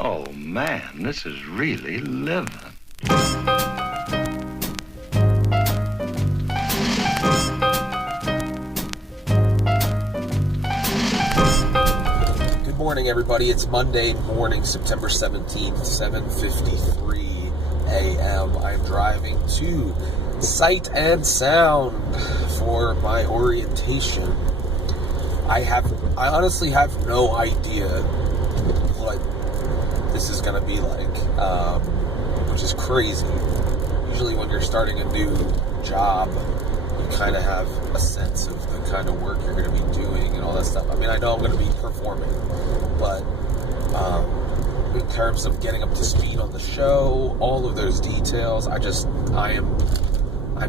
Oh man, this is really living. Good morning, everybody. It's Monday morning, September 17th, 7:53 a.m. I'm driving to Sight and Sound for my orientation. I honestly have no idea what this is going to be like, which is crazy. Usually when you're starting a new job, you kind of have a sense of the kind of work you're going to be doing and all that stuff. I mean, I know I'm going to be performing, but in terms of getting up to speed on the show, all of those details, I'm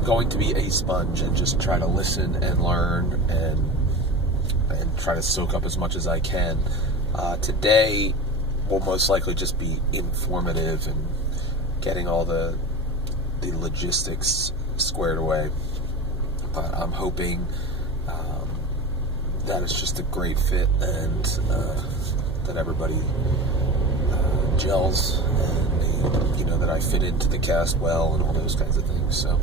going to be a sponge and just try to listen and learn and try to soak up as much as I can. Today will most likely just be informative and getting all the logistics squared away. But I'm hoping that it's just a great fit and that everybody gels and that I fit into the cast well and all those kinds of things. So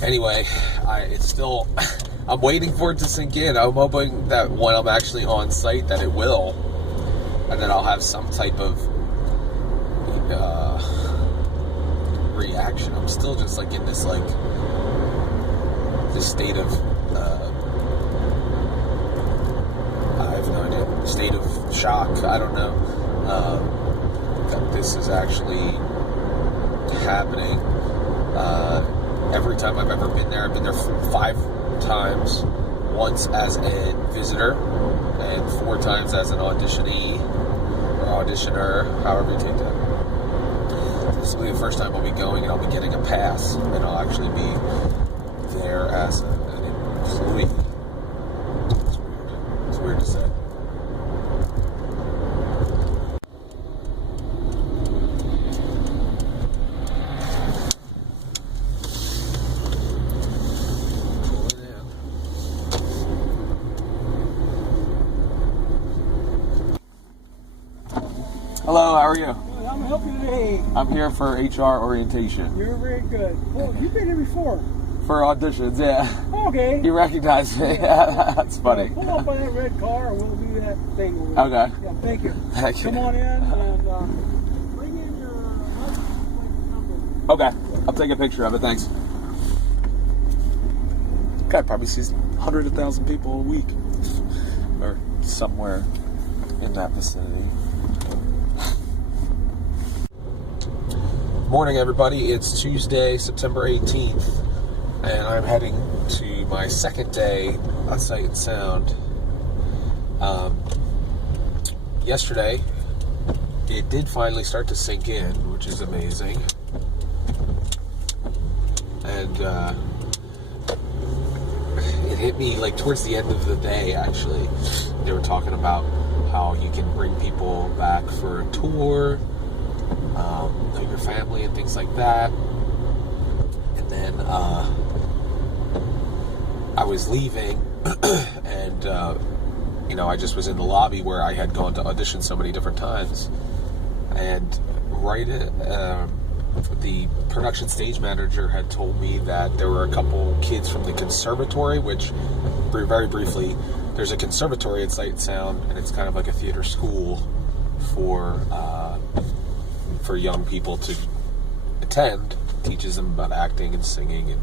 anyway, I'm waiting for it to sink in. I'm hoping that when I'm actually on site that it will, and then I'll have some type of reaction. I'm still just like in this state of I have no idea, state of shock. I don't know that this is actually happening. Every time I've ever been there, I've been there 5 times. Once as a visitor and 4 times as an auditionee or auditioner, however you take that. This will be the first time I'll be going and I'll be getting a pass and I'll actually be there as an employee. It's weird. It's weird to say. Hello, how are you? Good, I'm helping you today. I'm here for HR orientation. You're very good. Well, you've been here before. For auditions, yeah. Okay. You recognize me. That's funny. Pull up on that red car and we'll do that thing. Okay. Yeah, thank you. Thank you. Come on in and bring in your license number. Okay. I'll take a picture of it, thanks. Guy probably sees 100,000 people a week. Or somewhere in that vicinity. Morning, everybody. It's Tuesday, September 18th, and I'm heading to my second day on Sight and Sound. Yesterday, it did finally start to sink in, which is amazing. And it hit me like towards the end of the day, actually. They were talking about how you can bring people back for a tour, know your family and things like that. And then I was leaving and I just was in the lobby where I had gone to audition so many different times, and right the production stage manager had told me that there were a couple kids from the conservatory, which very briefly, there's a conservatory at Sight and Sound, and it's kind of like a theater school for young people to attend. Teaches them about acting and singing and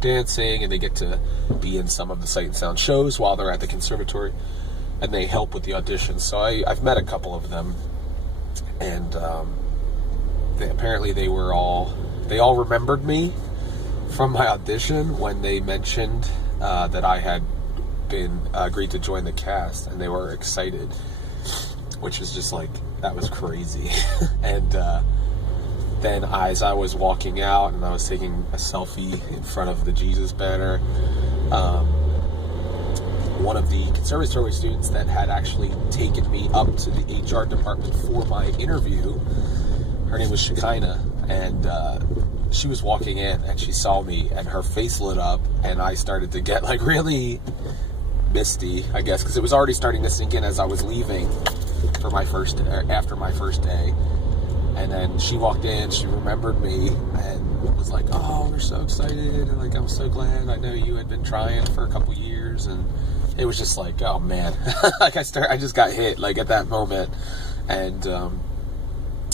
dancing, and they get to be in some of the Sight and Sound shows while they're at the conservatory, and they help with the auditions. So I've met a couple of them, and they all remembered me from my audition when they mentioned that I had been agreed to join the cast, and they were excited, which was just like, that was crazy. And then as I was walking out and I was taking a selfie in front of the Jesus banner, one of the conservatory students that had actually taken me up to the HR department for my interview, her name was Shekinah, and she was walking in and she saw me and her face lit up, and I started to get like really misty, I guess, because it was already starting to sink in as I was leaving for my first, after my first day. And then she walked in, she remembered me, and was like, oh, we're so excited, and like, I'm so glad. I know you had been trying for a couple years, and it was just like, oh man, like I just got hit like at that moment, and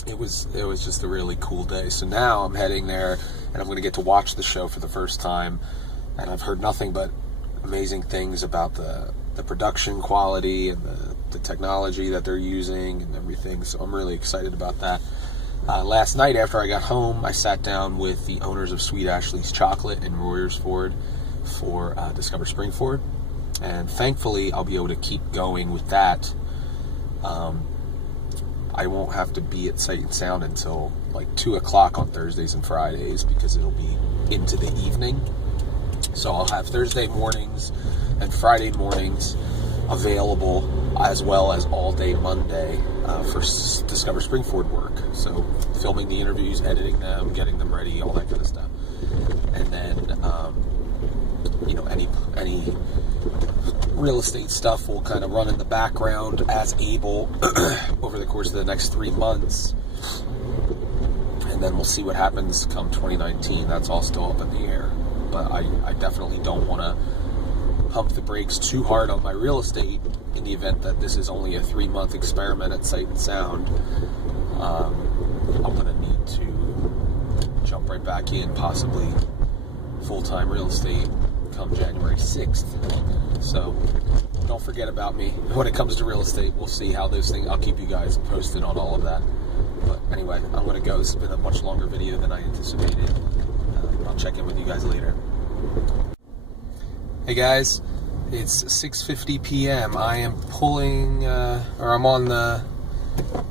it was just a really cool day. So now I'm heading there, and I'm going to get to watch the show for the first time, and I've heard nothing but amazing things about the production quality and the technology that they're using and everything. So I'm really excited about that. Last night after I got home, I sat down with the owners of Sweet Ashley's Chocolate in Royersford for Discover Spring Ford, and thankfully I'll be able to keep going with that. I won't have to be at Sight and Sound until like 2 o'clock on Thursdays and Fridays, because it'll be into the evening. So I'll have Thursday mornings and Friday mornings available, as well as all day Monday for Discover Spring Ford work. So filming the interviews, editing them, getting them ready, all that kind of stuff. And then, any real estate stuff will kind of run in the background as able over the course of the next 3 months. And then we'll see what happens come 2019. That's all still up in the air. But I definitely don't want to pump the brakes too hard on my real estate in the event that this is only a 3-month experiment at Sight and Sound. I'm going to need to jump right back in, possibly full-time real estate come January 6th. So don't forget about me when it comes to real estate. We'll see how those things, I'll keep you guys posted on all of that. But anyway, I'm going to go. This has been a much longer video than I anticipated. I'll check in with you guys later. Hey guys, it's 6:50 p.m. I am I'm on the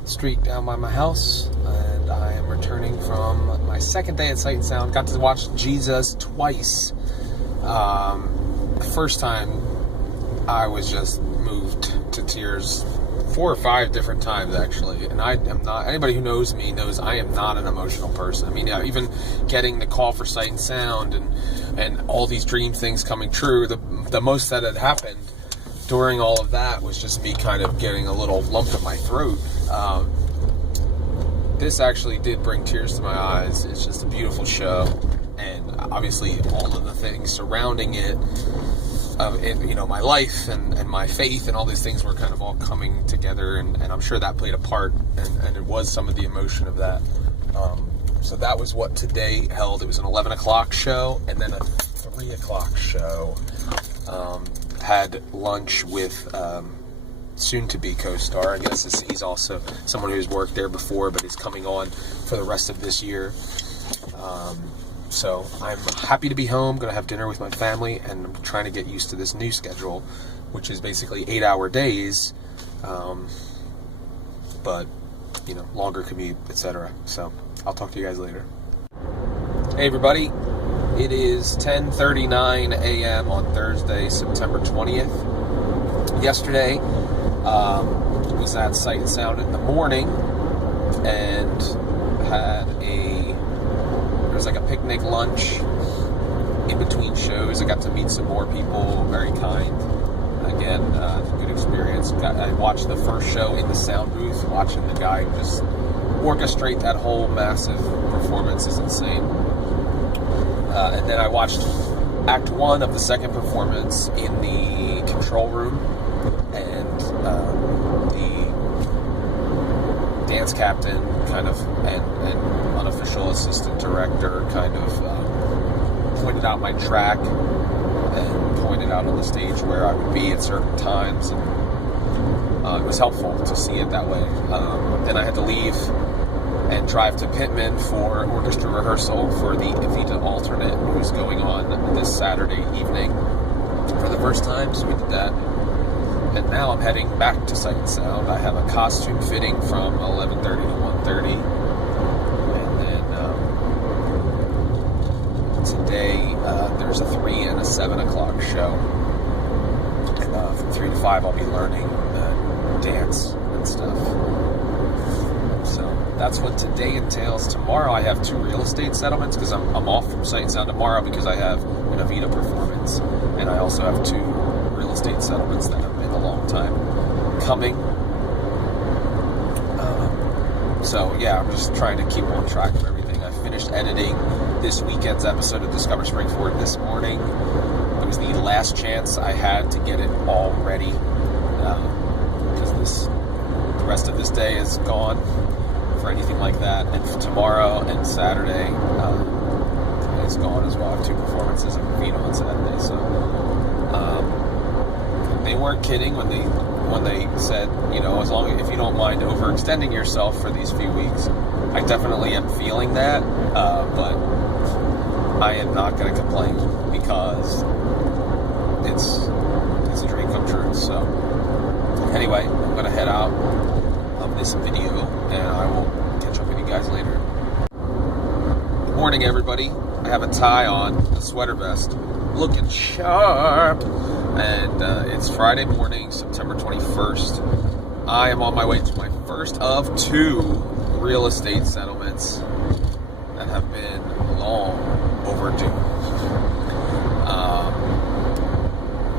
street down by my house, and I am returning from my second day at Sight and Sound. Got to watch Jesus twice. The first time I was just moved to tears 4 or 5 different times, actually. And I am not, anybody who knows me knows I am not an emotional person. I mean, even getting the call for Sight and Sound and all these dream things coming true, the most that had happened during all of that was just me kind of getting a little lump in my throat. This actually did bring tears to my eyes. It's just a beautiful show, and obviously all of the things surrounding it, my life and my faith and all these things were kind of all coming together, and I'm sure that played a part, and it was some of the emotion of that. So that was what today held. It was an 11 o'clock show, and then a 3 o'clock show. Had lunch with soon-to-be co-star. I guess he's also someone who's worked there before, but is coming on for the rest of this year. So I'm happy to be home. Going to have dinner with my family, and I'm trying to get used to this new schedule, which is basically 8-hour days, but longer commute, etc. So I'll talk to you guys later. Hey everybody, it is 10:39 a.m. on Thursday, September 20th. Yesterday, was at Sight and Sound in the morning, and had there was like a picnic lunch in between shows. I got to meet some more people, very kind. Again, good experience. I watched the first show in the sound booth. Watching the guy just orchestrate that whole massive performance is insane. And then I watched Act 1 of the second performance in the control room, and the dance captain and unofficial assistant director kind of pointed out my track and pointed out on the stage where I would be at certain times, and it was helpful to see it that way. Then I had to leave and drive to Pittman for orchestra rehearsal for the Evita alternate, who's going on this Saturday evening for the first time, so we did that. And now I'm heading back to Sight and Sound. I have a costume fitting from 11:30 to 1:30. And then today there's a 3 and a 7 o'clock show. And from 3 to 5 I'll be learning dance and stuff. So that's what today entails. Tomorrow I have 2 real estate settlements, because I'm off from Sight and Sound tomorrow because I have an Evita performance. And I also have 2 real estate settlements that have been a long time coming. So yeah, I'm just trying to keep on track of everything. I finished editing this weekend's episode of Discover Springford this morning. It was the last chance I had to get it all ready, because the rest of this day is gone for anything like that, and for tomorrow and Saturday is gone as well. I have 2 performances in Vino on Saturday, so they weren't kidding when they said, as long as if you don't mind overextending yourself for these few weeks. I definitely am feeling that, but I am not going to complain because it's a dream come true. So anyway, I'm going to head out of this video, and I will catch up with you guys later. Good morning, everybody. I have a tie on, a sweater vest, looking sharp, and it's Friday morning, September 21st. I am on my way to my first of 2 real estate settlements that have been long overdue.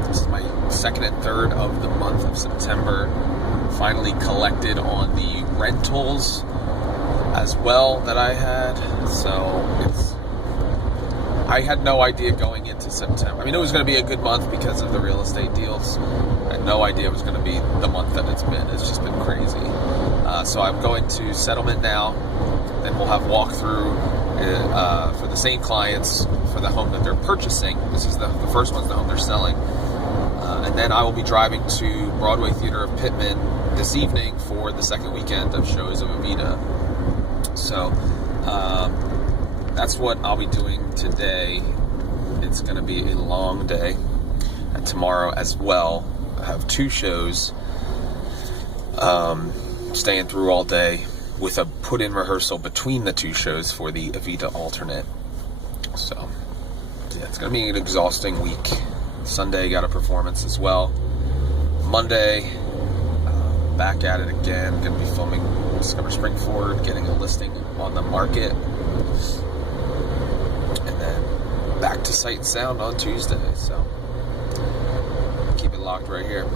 This is my 2nd and 3rd of the month of September. Finally collected on the rentals as well that I had. So I had no idea going into September. I mean, it was going to be a good month because of the real estate deals. I had no idea it was going to be the month that it's been. It's just been crazy. So I'm going to settlement now. Then we'll have walkthrough for the same clients for the home that they're purchasing. This is the first one's the home they're selling. And then I will be driving to Broadway Theater of Pittman this evening for the second weekend of shows of Evita. So that's what I'll be doing today. It's going to be a long day. And tomorrow as well, I have 2 shows. Staying through all day with a put-in rehearsal between the 2 shows for the Evita alternate. So yeah, it's going to be an exhausting week. Sunday got a performance as well. Monday, back at it again. Going to be filming Discover Springford, getting a listing on the market, and then back to Sight and Sound on Tuesday. So keep it locked right here.